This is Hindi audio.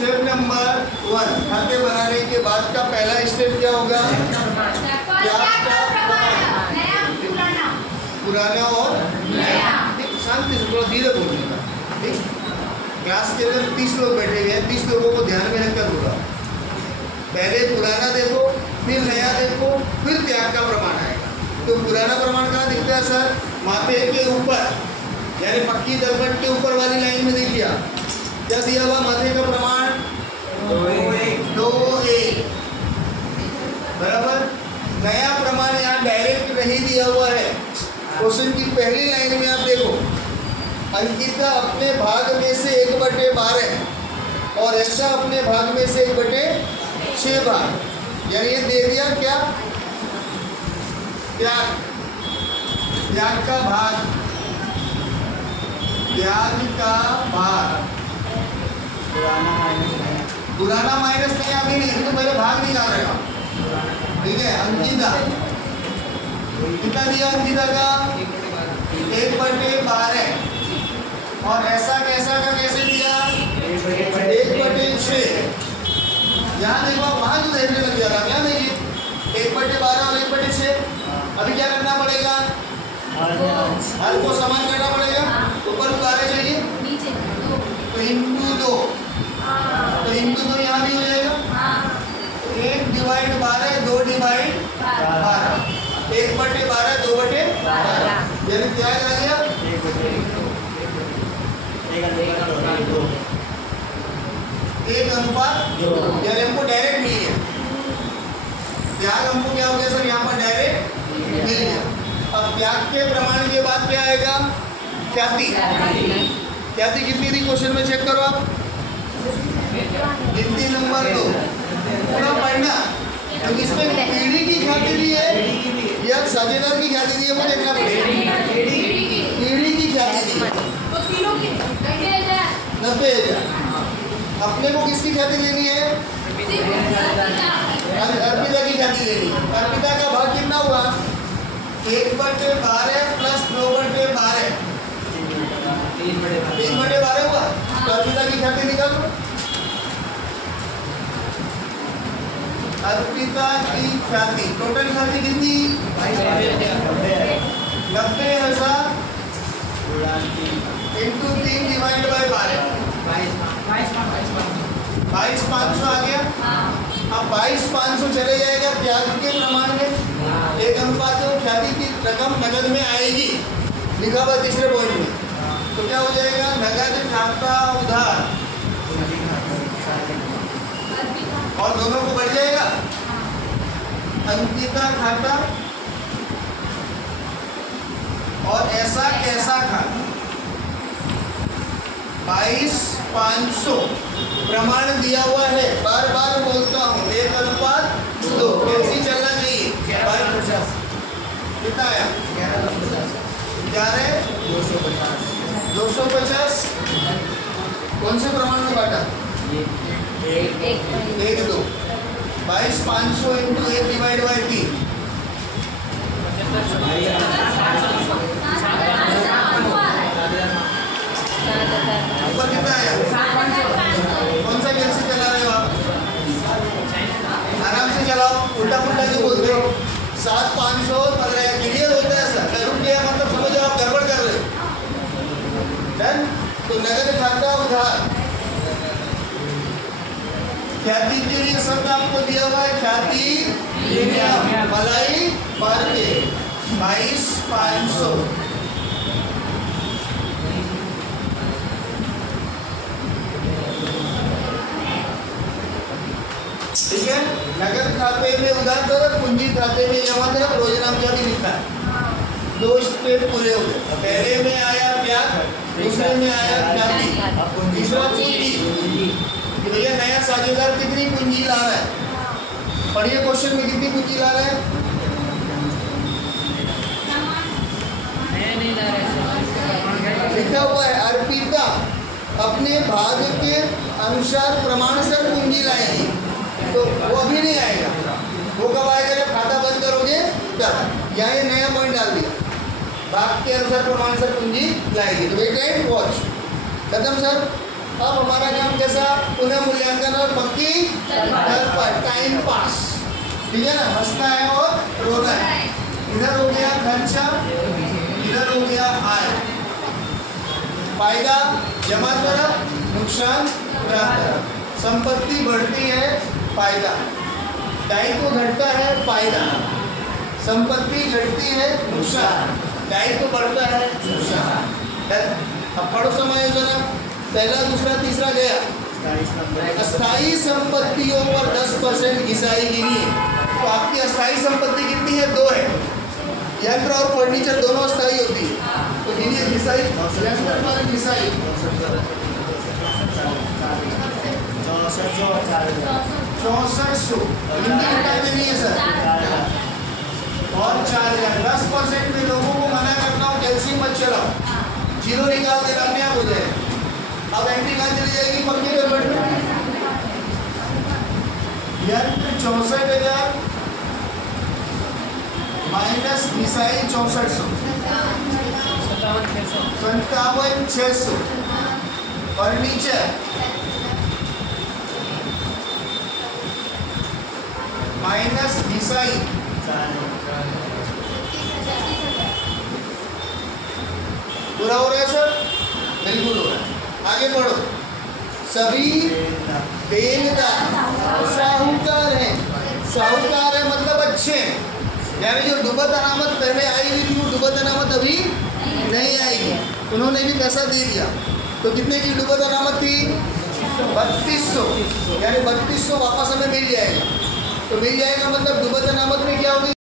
स्टेप नंबर 1, खाते बनाने के बाद का पहला स्टेप क्या होगा? पुराना और नया। शांति से, थोड़ा धीरे बोलने का, ठीक। क्लास के अंदर 30 लोग बैठे हुए हैं, 30 लोगों को ध्यान में रखकर बोला। पहले पुराना देखो, फिर नया देखो, फिर त्याग का प्रमाण आएगा। तो पुराना प्रमाण कहाँ दिखता है सर? माथे के ऊपर, यानी पक्की दरपट के ऊपर वाली लाइन में देखिए आप क्या दिया हुआ माथे का प्रमाण? 2-1 बराबर। नया प्रमाण यहाँ डायरेक्ट नहीं दिया हुआ है। क्वेश्चन की पहली लाइन में आप देखो, अंकिता अपने भाग में से 1/12 और ऐसा अपने भाग में से 1/6 भाग, यानी ये दे दिया क्या? त्याग का भाग, त्याग का भाग। पुराना माइनस नहीं, अभी नहीं, तो पहले भाग निकालेगा, ठीक है। अंकिता कितना दिया? अंकिता का 1/12 और ऐसा कैसा का कैसे दिया? 1/6। यहाँ देखो, वहाँ जो देखने लग जा रहा, क्या देखिए 1/12 और 1/6। अभी क्या करना पड़ेगा? हर को समान करना पड़ेगा। ऊपर 12 चाहिए, तो इंटू 2, तो इंटू 2 यहाँ भी हो जाएगा। 1/12, 2/12, 1/12, 2/12, यानी त्याग आ गया 1:2, यानी हमको डायरेक्ट मिल गया त्याग। हमको क्या हो गया सर? यहाँ पर डायरेक्ट मिल गया। अब त्याग के प्रमाण के बाद क्या आएगा? ख्याति। ख्याति कितनी थी क्वेश्चन में? चेक करो आप, गिनती नंबर 2 पूरा पढ़ना, क्योंकि इसमें पीढ़ी की ख्याति दी है या साझेदार की ख्याति दी है, वो देखना पड़ेगा। पीढ़ी की ख्याति दी है 90,000। अपने को किसकी ख्याति लेनी है? अर्पिता की ख्याति लेनी है। अर्पिता का भाग कितना हुआ? 1/12 प्लस 2/12, 3/12 हुआ। तो अर्पिता की ख्याति निकालो। अर्पिता की ख्याति, टोटल ख्याति कितनी? 90,000 इंटू 3 डिवाइड बाय 12, 22,500 आ गया। अब 22,500 चले जाएगा त्याग के प्रमाण में 1:2। ख्याति की रकम नगद में आएगी, लिखा हुआ तीसरे पॉइंट में। तो क्या हो जाएगा? नगद खाता उधार, और दोनों को बढ़ जाएगा। अंकिता खाता और ऐसा कैसा खाता। 22,500 प्रमाण दिया हुआ है, बार बार बोलता हूँ 1:2। कैसी चलना चाहिए? 50 कितना आया? 11 250। कौन से प्रमाण में बांटा? 1-2। 22,500 इंटू 1 डिवाइड बाई 3, ऊपर कितना आया? कौन सा गेयर से चला रहे हो आप? आराम से चलाओ, उल्टा पुल्टा क्यों बोलते हो? 7,500 क्लियर होता है सर। रुक गया मतलब समझो आप गड़बड़ कर रहे हो। डन। तो नगद खाता उधार। ख्याति के लिए शब्द आपको दिया हुआ है, ख्याति मलाई मार के 22,500। ठीक है। नगद खाते में उधार दर, पूंजी खाते में जमा दर, रोजनामा भी लिखा है। 2 स्टेप पूरे हो गए। पहले में आया त्याग, दूसरे में आया ख्याति, तीसरा पूंजी। भैया नया साझेदार कितनी पूंजी ला रहा है? पढ़िए क्वेश्चन में कितनी पूंजी ला रहा है? लिखा हुआ है अर्पिता अपने भाग के अनुसार प्रमाण से पूंजी लाएगी, तो वो अभी नहीं आएगा। वो कब आएगा? जब खाता बंद करोगे तब। यहाँ ये नया पॉइंट डाल दिया, भाग के अनुसार प्रमाण से पूंजी लाएगी। तो वेट एंड वॉच। खत्म सर। अब हमारा काम कैसा, पुनः मूल्यांकन और पक्की दर पर टाइम पास, ठीक है ना, हंसना है और रोना है। इधर हो गया खर्चा, इधर हो गया आय, फायदा जमा तरफ, नुकसान उधार तरफ। संपत्ति बढ़ती है, फायदा, दायित्व घटता है, फायदा, संपत्ति घटती है, नुकसान, दायित्व बढ़ता है, नुकसान। अब पढ़ो समायोजन, पहला दूसरा तीसरा गया। अस्थायी संपत्तियों पर 10% घिसाई गिनी है। तो आपकी अस्थायी संपत्ति कितनी है, 2 है। यंत्र और फर्नीचर दोनों अस्थायी होती है, तो गिनी घिसाई, यंत्र पर घिसाई 6400, हिंदी निकाल देनी है सर, और 4000। 10% में लोगों को मना करता हूँ कैल्शियम मत चलाओ, जीरो निकाल देना अपने आप हो जाएगा। अब एंट्री कहाँ चली जाएगी, पक्की दर पर। यंत्र 64,000 माइनस घिसाई 6400, 57,600। फर्नीचर माइनस घिसाई 30,000। पूरा हो रहा है सर, बिल्कुल हो रहा है। आगे बढ़ो। सभी देनदार साहूकार हैं, साहूकार है मतलब अच्छे हैं, यानी जो डुबत अनामत पहले आई हुई थी वो डुबत अनामत अभी नहीं आएगी, उन्होंने भी पैसा दे दिया। तो कितने की डुबत अनामत थी, 3200, यानी 3200 वापस हमें मिल जाएगा। तो मिल जाएगा मतलब डुबत अनामत में क्या होगी,